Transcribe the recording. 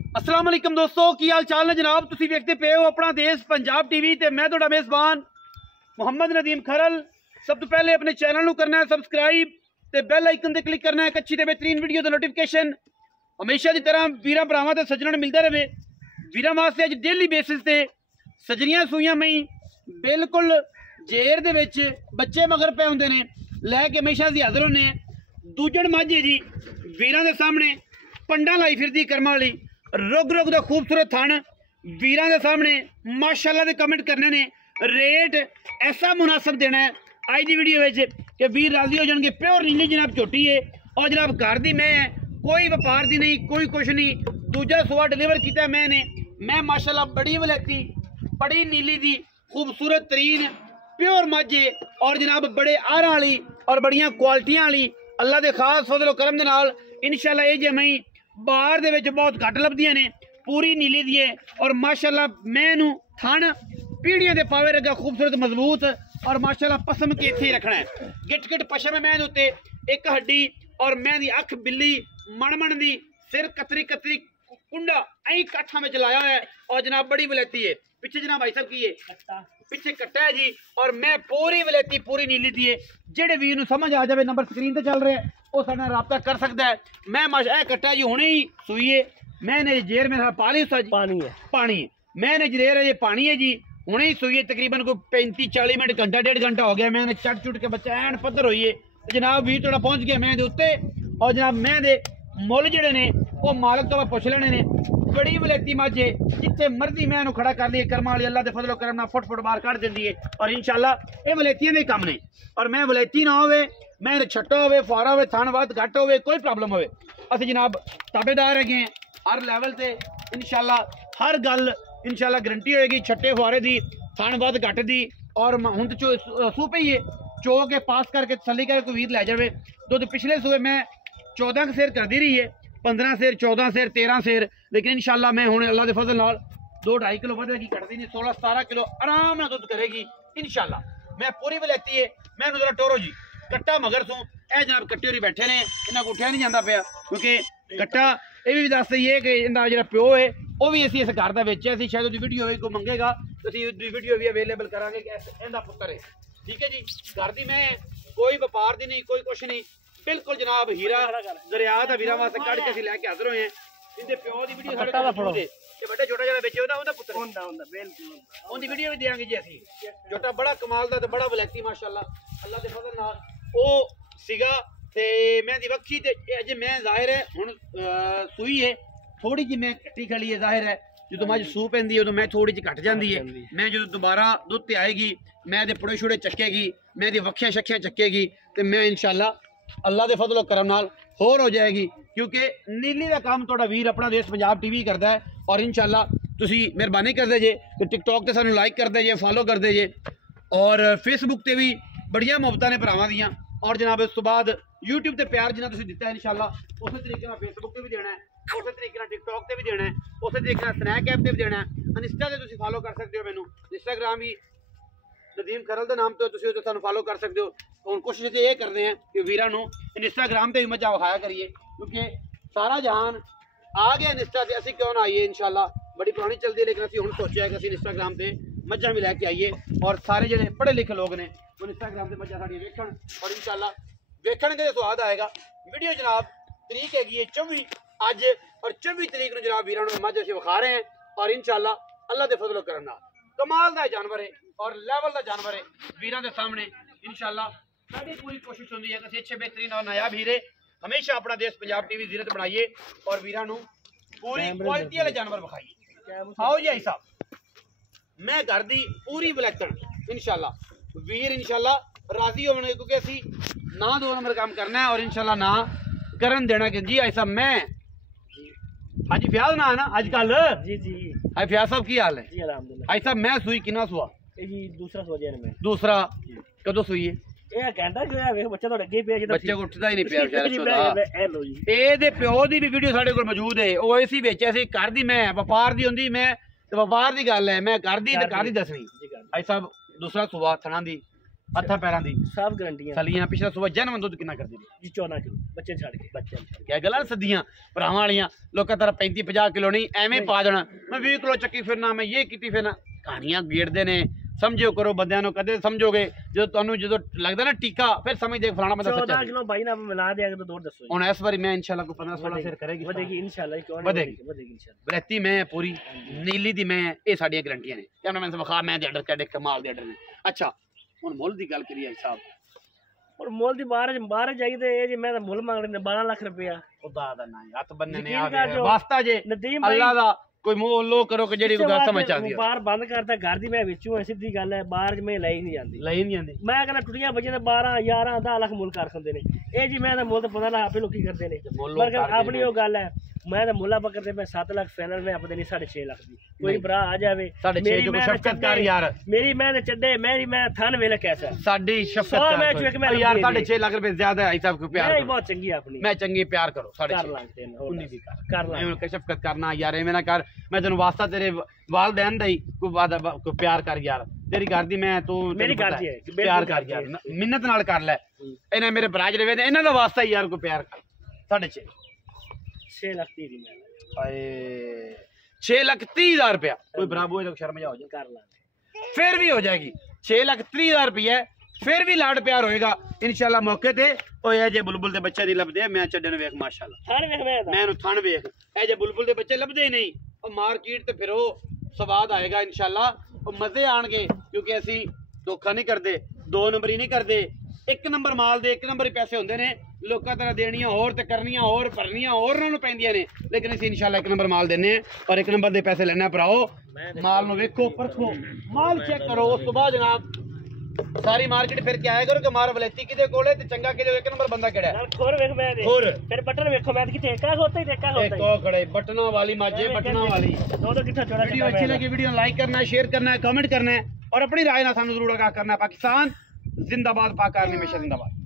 अस्सलाम वालेकुम दोस्तों, की हाल चाल ने जनाब। तुसी वेखते पे हो अपना देश पंजाब टीवी ते मैं तुहाडा मेज़बान मुहम्मद नदीम खरल। सब तो पहले अपने चैनल नू करना है सबसक्राइब ते बेल आइकन ते क्लिक करना है एक अच्छी ते बेहतरीन वीडियो दा नोटिफिकेशन हमेशा की तरह वीरां भरावां ते सज्जणां नूं मिलदा रहे। वीरां वास्ते अज डेली बेसिस ते सजरियां सूइयां मई बिल्कुल जेर दे विच बच्चे मगर पे हुंदे ने लैके हमेशा असीं हाज़र हुंदे हैं। दूजण मझ है जी वीरां दे सामने पंडा लाई फिरदी कर्मां वाली रुग रुग दा खूबसूरत थण वीरां दे सामने माशाअल्लाह दे कमेंट करने ने। रेट ऐसा मुनासिब देना है अज की वीडियो में कि वीर राजी हो जाएंगे। प्योर नीली जनाब झोटी है और जनाब घर दी मैं है, कोई व्यापार दी नहीं, कोई कुछ नहीं। दूजा सुबह डिलीवर किया मैंने। मैं माशाअल्लाह बड़ी वलैती बड़ी नीली दी खूबसूरत तरीन प्योर मझ और जनाब बड़े आरा वाली और बड़ियां क्वालिटियां वाली अल्लाह के खास फजल करम दे नाल इंशाअल्लाह ये जे मई बाहर दे विच बहुत घट लभदियां ने। पूरी नीली दी है और माशाअल्लाह मैनू थण पीढ़ियां दे पावे रगा खूबसूरत मजबूत और माशाअल्लाह पसम के इत्थे ही रखना है। गिट गिट पशम है मैन उत्ते एक हड्डी और मैं दी अख बिल्ली मणमण दी सिर कतरी कतरी कुंडा ऐ काठा में चलाया है और जनाब बड़ी वलैती है। पीछे जनाब भाई साहब की है पीछे कट्टा है जी और मैं पूरी वलैती पूरी नीली दी है। जेड़े वीर नूं समझ आ जाए नंबर स्क्रीन ते चल रहा है वो साडे नाल राबता कर सकता है। मैं माशा कट्टा जी हुणे ही सुई है मैंने जेर मेरे पाली पानी है मैंने जेर है ये पानी है जी हुणे ही सुई है। तकरीबन कोई 35-40 मिनट घंटा 1.5 घंटा हो गया। मैंने चट चुट के बच्चा एन पत्थर हुई है जनाब वीर थोड़ा पहुँच गया मैं उत्ते और जनाब मैं दे मुल जेड़े ने वो मालक तो पुछ लेने ने। बड़ी वलैती मझ है जिथे मर्जी मैं खड़ा कर ली कर्मा वाली अल्लाह के फजलो करम नाल फुट फुट बाहर कढ़ देंदी है और इंशाअल्लाह ये वलैतियां दे काम ने। और मैं वलैती ना होवे मैं छट्टा होवे फुआरा होवे थण वध घट होवे कोई प्रॉब्लम होवे असीं जनाब ताबेदार है हर लैवल से इंशाअल्लाह हर गल इंशाअल्लाह गारंटी होएगी। छट्टे फुआरे दी थण वध घट दी और हुण तो सू पई है चो के पास करके तसल्ली करके कोई वीर लै जावे। दुध पिछले सूए मैं 14 सेर कर दी रही है 15 सेर 14 सेर 13 सेर लेकिन इंशाअल्लाह मैं हुण अल्लाह के फजल नाल 2-2.5 किलो वधेगी कटदी नहीं 16-17 किलो आराम नाल दुध करेगी इंशाअल्लाह। मैं पूरी वलैती है मैं जरा टोरो जी कट्टा मगर सू ए जनाब कट्टे होरी बैठे ने इन्हां को उठिया नहीं जाता पाया क्योंकि कट्टा ये भी दस दईए कि इनका जो प्यो है वह भी असीं इस घर का वेचे असीं शायद उसकी वीडियो कोई मंगेगा तो असीं वीडियो भी अवेलेबल करांगे कि इहदा पुत्तर है। ठीक है जी घर की मैं कोई व्यापार दी नहीं कोई कुछ नहीं बिल्कुल जनाब हीरा दरिया का वीरां वास्ते कढ़ के असीं लैके हाज़र होए हैं। इनके प्यो की वीडियो साडे कोल मौजूद है ते बड़ा छोटा जिहड़ा बेचे उहदा पुत्तर बिल्कुल उनकी वीडियो भी देंगे जी असीं। छोटा बड़ा कमाल दा ते बड़ा वलैती माशाअल्लाह अल्लाह के फजल नाल ओ सीगा ते मैं दी वक्खी ते अजे मैं जाहिर है हुण सूई है थोड़ी जी मैं कट्टी खली है जाहिर है जो मझ सू पैंदी है उदों मैं थोड़ी जी घट जाती है। मैं जो दोबारा दुध ते आएगी मैं दे पुड़े छुड़े चक्केगी मैं दी वक्खियां शक्खियां चक्केगी तो मैं इंशाअल्लाह अल्लाह के फजलो करम नाल होर हो जाएगी क्योंकि नीली का काम थोड़ा वीर अपना देश पंजाब टीवी करता है और इंशाअल्लाह तुसी मेहरबानी करते जे कि टिकटॉक ते सानू लाइक करते जे फॉलो करते जे और फेसबुक ते भी बड़िया मुहब्बतां ने भरावां दियां और जनाब उस तो बाद यूट्यूब ते प्यार जिन्ना तुसीं दिता है इंशाअल्लाह उस तरीके नाल फेसबुक ते भी देना है उस तरीके नाल टिकटॉक ते भी देना है उस तरीके नाल स्नैक ऐप ते भी देना है। इंस्टा ते तुसीं फॉलो कर सकते हो मैनू इंस्टाग्राम भी नदीम खरल के नाम तो तुसीं उत्ते सानू फॉलो कर सकते हो। हुण कोशिश ये करते हैं कि वीरां नू इंस्टाग्राम ते भी मझां विखाया करिए क्योंकि सारा जहान आ गया इंस्टा ते असीं क्यों ना आइए इंशाअल्लाह बड़ी पुरानी चलती है लेकिन असीं हुण सोचा है कि असीं इंस्टाग्राम ते मझां भी लैके आइए और सारे जिहड़े पढ़े लिखे लोग ने वो इंस्टाग्राम ते मझां साडियां वेखण और इंशाअल्लाह वेखण के स्वाद आएगा। वीडियो जनाब तरीक हैगी 24 अज और 24 तरीक नूं जनाब वीरां नूं मझ असीं विखा रहे हैं और इंशाअल्लाह अल्लाह दे फजलो करम नाल कमाल दा जानवर है और लेवल दा जानवर है वीरां दे सामने इंशाअल्लाह साडी पूरी कोशिश होंदी है कि असीं अच्छे बेहतरीन और नायाब हीरे हमेशा अपना देश पंजाब टीवी जीरत बनाइए और वीरां नूं पूरी क्वालिटी वाले जानवर विखाइए। आओ जी आई साहब मैं घर दी पूरी वलैतन इंशाअल्लाह वीर इंशाअल्लाह राजी होने क्योंकि असीं ना 2 नंबर काम करना है और इंशाअल्लाह ना करन देना कि जी आई साहब मैं हाजी फयाज ना है ना आजकल जी जी हाई फयाज साहब की हाल है जी अल्हम्दुलिल्लाह। आई साहब मैं सुई कितना सुआ जी दूसरा सो जाने में दूसरा कदों सुई है ਇਹ ਘੰਟਾ ਜੋ ਹੈ ਵੇਖ ਬੱਚਾ ਤੁਹਾਡੇ ਅੱਗੇ ਪਿਆ ਜਿਹੜਾ ਬੱਚੇ ਉੱਠਦਾ ਹੀ ਨਹੀਂ ਪਿਆ ਵਿਚਾਰਾ ਚੋਦਾ। ਇਹਦੇ ਪਿਓ ਦੀ ਵੀ ਵੀਡੀਓ ਸਾਡੇ ਕੋਲ ਮੌਜੂਦ ਹੈ ਉਹ ਐਸੀ ਵੇਚਿਆ ਸੀ ਘਰ ਦੀ ਮੈਂ ਵਪਾਰ ਦੀ ਹੁੰਦੀ ਮੈਂ ਤੇ ਵਪਾਰ ਦੀ ਗੱਲ ਹੈ ਮੈਂ ਘਰ ਦੀ ਤੇ ਘਰ ਦੀ ਦੱਸਣੀ। ਭਾਈ ਸਾਹਿਬ दूसरा सुबह थना दी ਹੱਥਾਂ ਪੈਰਾਂ ਦੀ सब गारंटियां ਸਲੀਆਂ ਪਿਛਲਾ ਸੂਆ ਜਨਮ ਦੁੱਧ ਕਿੰਨਾ ਕਰਦੇ ਨੇ जी 14 किलो बच्चे छाड़ के ਬੱਚਿਆਂ ਨੂੰ ਕਿਆ ਗੱਲਾਂ ਸੱਦੀਆਂ ਭਰਾਵਾਂ ਵਾਲੀਆਂ ਲੋਕਾਂ ਤਰ੍ਹਾਂ 35-50 ਕਿਲੋ ਨਹੀਂ ਐਵੇਂ ਪਾ ਦੇਣਾ ਮੈਂ 20 ਕਿਲੋ ਚੱਕੀ ਫਿਰਨਾ ਮੈਂ ਇਹ ਕੀਤੀ ਫਿਰਨਾ ਕਹਾਣੀਆਂ ਗੇੜਦੇ ਨੇ ਸਮਝਿਓ ਕਰੋ ਬੰਦਿਆਂ ਨੂੰ ਕਦੇ ਸਮਝੋਗੇ ਜਦੋਂ ਲੱਗਦਾ ਨਾ ਟੀਕਾ ਫਿਰ ਸਮਝਦੇ ਫਲਾਣਾ ਬੰਦਾ ਸੱਚਾ 14 किलो भाई ना मिला दिया तो दूर दसो ਹੁਣ ਇਸ ਵਾਰੀ ਮੈਂ ਇਨਸ਼ਾਅੱਲਾ ਕੋ 15-16 ਸਿਰ ਕਰੇਗੀ ਵਧੇਗੀ इंशाल्लाह क्यों ਵਧੇਗੀ इंशाल्लाह ਬਲੈਤੀ ਮੈਂ ਪੂਰੀ ਨੀਲੀ ਦੀ ਮੈਂ ਇਹ ਸਾਡੀਆਂ ਗਰੰਟੀਆਂ ਨੇ ਕੈਮਰਾਮੈਨ ਸਾਹਿਬ ਵਿਖਾ ਮੈਂ ਦੇ ਆਰਡਰ ਕਿਹੜੇ ਕਮਾਲ ਦੇ ਆਰਡਰ ਨੇ ਅੱਛਾ ਹੁਣ ਮੁੱਲ ਦੀ ਗੱਲ ਕਰੀਏ ਸਾਹਿਬ और मोल दी बाहर जाइए ये जी मैं तो मुल मांग रहे 12 लाख रुपया ਖੁਦਾ ਦਾ ਨਾ ਹੱਥ ਬੰਨੇ ਨੇ ਯਕੀਨ ਆ ਕਰ ਜੋ। ਵਾਸਤਾ ਜੇ नदीम भाई ਅੱਲਾ ਦਾ ਕੋਈ ਮੂੰਹ ਲੋ ਕਰੋ ਕਿ ਜਿਹੜੀ ਗੱਲ ਸਮਝ ਆਉਂਦੀ ਹੈ ਬਾਹਰ ਬੰਦ ਕਰਤਾ ਘਰ ਦੀ ਮੈਂ ਵਿੱਚੋਂ ਐ ਸਿੱਧੀ ਗੱਲ ਹੈ ਬਾਹਰ ਮੈਂ ਲਈ ਨਹੀਂ ਜਾਂਦੀ ਲਈ ਨਹੀਂ ਜਾਂਦੀ ਮੈਂ ਕਹਿੰਦਾ ਟੁੱਟੀਆਂ ਬੱਜੇ ਤੇ 12 11 10 ਲੱਖ ਮੁੱਲ ਕਰ ਖੰਦੇ ਨੇ ਇਹ ਜੀ ਮੈਂ ਤਾਂ ਮੁੱਲ ਤਾਂ ਪਤਾ ਨਾ ਆਪੇ ਲੋਕੀ ਕਰਦੇ ਨੇ ਪਰ ਆਪਣੀ ਉਹ ਗੱਲ ਹੈ ਮੈਂ ਤਾਂ ਮੁੱਲਾ ਬੱਕਰ ਤੇ ਮੈਂ 7 ਲੱਖ ਫਾਈਨਲ ਮੈਂ ਆਪਦੇ ਲਈ 6.5 ਲੱਖ ਦੀ ਕੋਈ ਭਰਾ ਆ ਜਾਵੇ 6.5 ਜੋ ਸ਼ਫਕਤ ਕਰ ਯਾਰ ਮੇਰੀ ਮੈਂ ਤੇ ਚੱਡੇ ਮੇਰੀ ਮੈਂ ਥਨ ਵੇਲੇ ਕੈਸਾ ਸਾਡੀ ਸ਼ਫਕਤ ਸੌ ਕਰ ਮੈਂ ਚੁੱਕ ਮੈਂ ਯਾਰ 6.5 ਲੱਖ ਰੁਪਏ ਜ਼ਿਆਦਾ ਹੈ ਸਾਹਿਬ ਕੋ ਪਿਆਰ ਨਹੀਂ ਕਰੋ ਬਹੁਤ ਚੰਗੀ ਆਪਣੀ ਮੈਂ ਚੰਗੀ ਪਿਆਰ ਕਰੋ ਕਰ 6.5 ਲਾਂਗੇ ਉਨੀ ਦੀ ਕਰ ਕਰ ਲਾਂਗੇ ਮੈਂ ਸ਼ਫਕਤ ਕਰਨਾ ਯਾਰ ਐਵੇਂ ਨਾ ਕਰ ਮੈਂ ਤੈਨੂੰ ਵਾਸਤਾ ਤੇਰੇ ਵਾਲਦੈਨ ਦਾ ਹੀ ਕੋਈ ਪਿਆਰ ਕਰ ਯਾਰ ਤੇਰੀ ਘਰ ਦੀ ਮੈਂ ਤੂੰ ਮੇਰੀ ਘਰ ਦੀ ਹੈ, ਪਿਆਰ ਕਰ ਯਾਰ ਮਿੰਨਤ ਨਾਲ ਕਰ ਲੈ ਇਹਨਾਂ ਮੇਰੇ ਭਰਾ ਜਿਹੜੇ ਵੇਦੇ ਇਹਨਾਂ ਦਾ ਵਾਸਤਾ ਹੀ ਯਾਰ ਕੋਈ ਪਿਆਰ ਕਰ 6.5 6 ਲੱਖ ਦੀ ਮੈਂ ਹਾਏ 6,30,000 रुपया कोई बराबर है तो शर्म जा हो जाए ਕਰ ਲਾਂਗੇ फिर भी हो जाएगी 6,30,000 रुपया फिर भी लाड प्यार होएगा इंशाल्लाह मौके ते ओ ये जे बुलबुल दे बच्चे दी लभदे मैं चड्डे ने वेख माशाल्लाह ਥਣ ਵੇਖ ਮੈਂ मैं नु थण वेख ए जे बुलबुल दे बच्चे लभदे ही नहीं ओ मार्केट ते फिर ओ स्वाद आएगा इंशाल्लाह ओ मजे आणगे क्योंकि ਅਸੀਂ ਧੋਖਾ ਨਹੀਂ ਕਰਦੇ ਦੋ ਨੰਬਰੀ ਨਹੀਂ ਕਰਦੇ ਇੱਕ ਨੰਬਰ ਮਾਲ ਦੇ ਇੱਕ ਨੰਬਰ ਹੀ ਪੈਸੇ ਹੁੰਦੇ ਨੇ ਲੋਕਾਂ ਤਰ੍ਹਾਂ ਦੇਣੀਆਂ ਹੋਰ ਤੇ ਕਰਨੀਆਂ ਹੋਰ ਭਰਨੀਆਂ ਹੋਰ ਉਹਨਾਂ ਨੂੰ ਪੈਂਦੀਆਂ ਨੇ ਲੇਕਿਨ ਅਸੀਂ ਇਨਸ਼ਾਅੱਲਾ ਇੱਕ ਨੰਬਰ ਮਾਲ ਦਿੰਨੇ ਆ ਔਰ ਇੱਕ ਨੰਬਰ ਦੇ ਪੈਸੇ ਲੈਣਾ ਭਰਾਓ ਮਾਲ ਨੂੰ ਵੇਖੋ ਪਰਖੋ ਮਾਲ ਚੈੱਕ ਕਰੋ ਉਸ ਤੋਂ ਬਾਅਦ ਜਨਾਬ ਸਾਰੀ ਮਾਰਕੀਟ ਫਿਰ ਕੇ ਆਇਆ ਕਰੋ ਕਿ ਮਾਰ ਵਲੈਤੀ ਕਿਹਦੇ ਕੋਲੇ ਤੇ ਚੰਗਾ ਕਿਹਦੇ ਇੱਕ ਨੰਬਰ ਬੰਦਾ ਕਿਹੜਾ ਨਾਲ ਖੋਰ ਵੇਖ ਮੈਂ ਦੇ ਹੋਰ ਫਿਰ ਬਟਨ ਵੇਖੋ ਮੈਂ ਕਿਤੇ ਟੇਕਾ ਹੋਤਾ ਹੀ ਟੇਕਾ ਹੋਤਾ ਇੱਕ ਉਹ ਖੜੇ ਬਟਨਾਂ ਵਾਲੀ ਮਾਝੇ ਬਟਨਾਂ ਵਾਲੀ ਦੋ ਦੋ ਕਿੱਥਾ ਚੋੜਾ वीडियो अच्छी लगी वीडियो लाइक करना है शेयर करना है कमेंट करना है और अपनी राय ना सानू जरूर आगाह करना है पाकिस्तान जिंदाबाद पाक आर्मी हमेशा जिंदाबाद